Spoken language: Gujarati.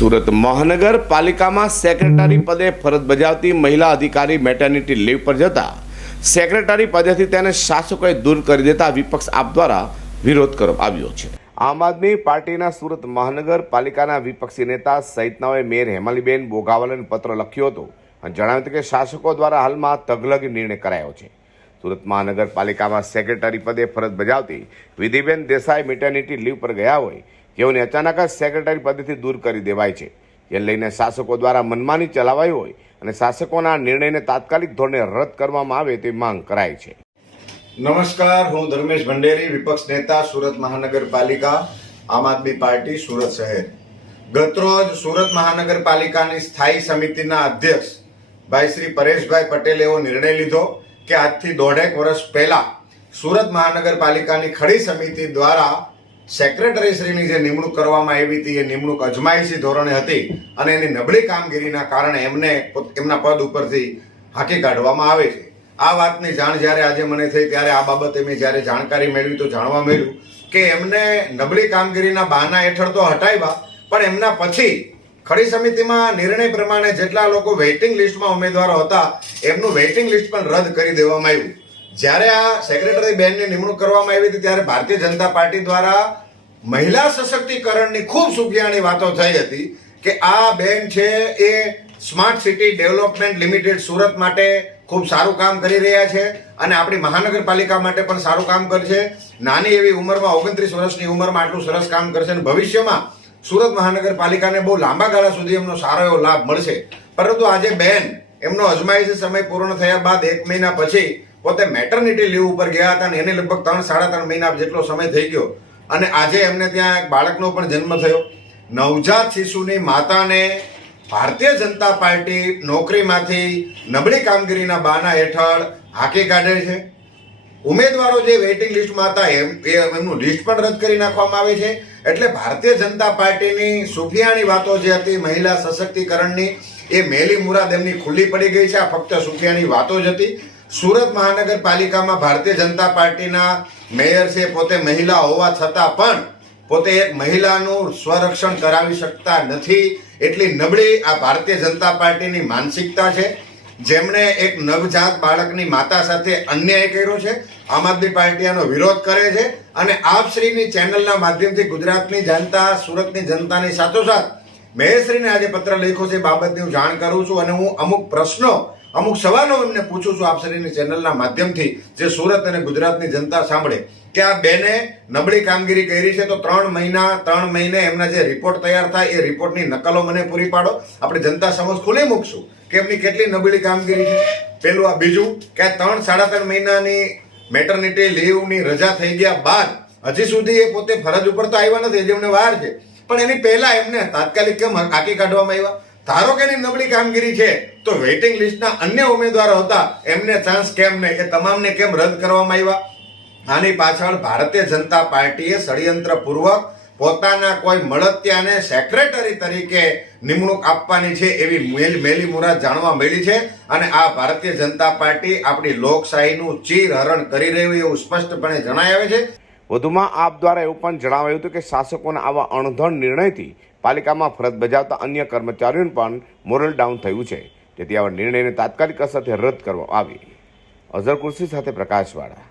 સુરત મહાનગરપાલિકામાં સેક્રેટરી પદે ફરજ બજાવતી મહિલા અધિકારી મેટર્નિટી લીવ પર જતા સેક્રેટરી પદેથી તેને શાસકોએ દૂર કરી દેતા વિપક્ષ આપ દ્વારા વિરોધ કરવામાં આવ્યો છે. આમ આદમી પાર્ટીના સુરત મહાનગરપાલિકાના વિપક્ષી નેતા સહિતનાઓએ મેયર હેમાલીબેન બોગાવાલાને પત્ર લખ્યો હતો અને જણાવ્યું હતું કે શાસકો દ્વારા હાલમાં તગલગ નિર્ણય કરાયો છે. સુરત મહાનગરપાલિકામાં સેક્રેટરી પદે ફરજ બજાવતી વિધિબેન દેસાઈ મેટર્નિટી લીવ પર ગયા હોય જેઓને અચાનક જ સેક્રેટરી પદેથી દૂર કરી દેવાય છે. જે લઈને શાસકો દ્વારા મનમાની ચલાવાઈ હોય અને શાસકોના નિર્ણયને તાત્કાલિક ધોરણે રદ કરવામાં આવે તેવી માંગ કરાઈ છે. નમસ્કાર, હું ધર્મેશ ભંડેરી, વિપક્ષ નેતા, સુરત મહાનગરપાલિકા, આમ આદમી પાર્ટી, સુરત શહેર. ગતરોજ સુરત મહાનગરપાલિકાની સ્થાયી સમિતિના અધ્યક્ષ ભાઈ શ્રી પરેશભાઈ પટેલે એવો નિર્ણય લીધો કે આજથી દોઢેક વર્ષ પહેલા સુરત મહાનગરપાલિકાની ખડી સમિતિ દ્વારા સેક્રેટરીશ્રીની જે નિમણૂક કરવામાં આવી હતી, એ નિમણૂક અજમાયશી ધોરણે હતી અને એની નબળી કામગીરીના કારણે એમને એમના પદ ઉપરથી હાંકી કાઢવામાં આવે છે. આ વાતની જાણ જ્યારે આજે મને થઈ ત્યારે આ બાબતે મેં જ્યારે જાણકારી મેળવી તો જાણવા મળ્યું કે એમને નબળી કામગીરીના બહાના હેઠળ તો હટાવ્યા, પણ એમના પછી ખડી સમિતિમાં નિર્ણય પ્રમાણે જેટલા લોકો વેઇટિંગ લિસ્ટમાં ઉમેદવારો હતા, એમનું વેઇટિંગ લિસ્ટ પણ રદ કરી દેવામાં આવ્યું. જ્યારે આ સેક્રેટરી બેનની નિમણૂક કરવામાં આવી હતી, ત્યારે ભારતીય જનતા પાર્ટી દ્વારા મહિલા સશક્તિકરણની ખૂબ સુફિયાની વાતો થઈ હતી કે આ બેન છે એ smart city development limited Surat માટે ખૂબ સારું કામ કરી રહ્યા છે અને આપણી મહાનગરપાલિકા માટે પણ સારું કામ કરશે. નાની એવી ઉંમરમાં, ઓગણત્રીસ વર્ષની ઉંમરમાં આટલું સરસ કામ કરશે અને ભવિષ્યમાં સુરત મહાનગરપાલિકાને બહુ લાંબા ગાળા સુધી એમનો સારો એવો લાભ મળશે. પરંતુ આજે બેન એમનો અજમાયશી સમય પૂર્ણ થયા બાદ એક મહિના પછી પોતે મેટર્નિટી લીવ ઉપર ગયા હતા અને એને લગભગ ત્રણ, સાડા ત્રણ મહિના જેટલો સમય થઈ ગયો. અને આજે એમને ત્યાં એક બાળકનો પણ જન્મ થયો. નવજાત શિશુની માતાને ભારતીય જનતા પાર્ટી નોકરીમાંથી નબળી કામગીરીના બાના હેઠળ હાકી કાઢે છે. ઉમેદવારો જે વેઇટિંગ લિસ્ટમાં હતા, એમ એમનું લિસ્ટ પણ રદ કરી નાખવામાં આવે છે. એટલે ભારતીય જનતા પાર્ટીની સુફિયાની વાતો જે હતી, મહિલા સશક્તિકરણની, એ મેલી મુરાદ એમની ખુલ્લી પડી ગઈ છે. આ ફક્ત સુફિયાની વાતો જ હતી. સુરત મહાનગરપાલિકામાં ભારતીય જનતા પાર્ટીના મેયર છે, પોતે મહિલા હોવા છતાં પણ પોતે એક મહિલાનું સ્વરક્ષણ કરાવી શકતા નથી. એટલી નબળી આ ભારતીય જનતા પાર્ટીની માનસિકતા છે. જેમણે એક નવજાત બાળકની માતા સાથે અન્યાય કર્યો છે, આમ આદમી પાર્ટી આનો વિરોધ કરે છે અને આપશ્રીની ચેનલના માધ્યમથી ગુજરાતની જનતા, સુરતની જનતાની સાથોસાથ મહેશ્રીને આજે પત્ર લખ્યો છે. બાબતની હું જાણ કરું છું અને હું અમુક પ્રશ્નો અમુક સવાલો એમને પૂછું છું આપશ્રીની ચેનલના માધ્યમથી, જે સુરત અને ગુજરાતની જનતા સાંભળે, કે આ બેને નબળી કામગીરી કરી છે તો ત્રણ મહિના, ત્રણ મહિને એમના જે રિપોર્ટ તૈયાર થાય, એ રિપોર્ટની નકલો મને પૂરી પાડો. આપણે જનતા સમક્ષ ખુલ્લી મૂકશું કે એમની કેટલી નબળી કામગીરી છે. પેલું આ બીજું, કે આ ત્રણ, સાડા ત્રણ મહિનાની મેટર્નિટી લીવની રજા થઈ ગયા બાદ, હજી સુધી એ પોતે ફરજ ઉપર તો આવ્યા નથી, હજી એમને વાર છે. પણ એની પહેલા એમને તાત્કાલિક કેમ હાકી કાઢવામાં આવ્યા? ધારો કે એની નબળી કામગીરી છે, તો વેઇટિંગ લિસ્ટના અન્ય ઉમેદવારો હતા, એમને ચાન્સ કેમ નહીં? એ તમામને કેમ રદ કરવામાં આવ્યા? આની પાછળ ભારતીય જનતા પાર્ટીએ ષડયંત્રપૂર્વક પોતાના કોઈ મળતિયાને સેક્રેટરી તરીકે નિમણૂક આપવાની છે એવી મેલ મેલી મુરાદ જાણવા મળી છે અને આ ભારતીય જનતા પાર્ટી આપણી લોકશાહીનું ચીરહરણ કરી રહ્યું એવું સ્પષ્ટપણે જણાય આવે છે. વધુમાં આપ દ્વારા એવું પણ જણાવાયું હતું કે શાસકોના આવા અણધણ નિર્ણયથી પાલિકામાં ફરજ બજાવતા અન્ય કર્મચારીઓને પણ મોરલ ડાઉન થયું છે. તેથી આવા નિર્ણયને તાત્કાલિક અસરથી રદ કરવામાં આવી. અઝર કુર્સી સાથે પ્રકાશવાળા.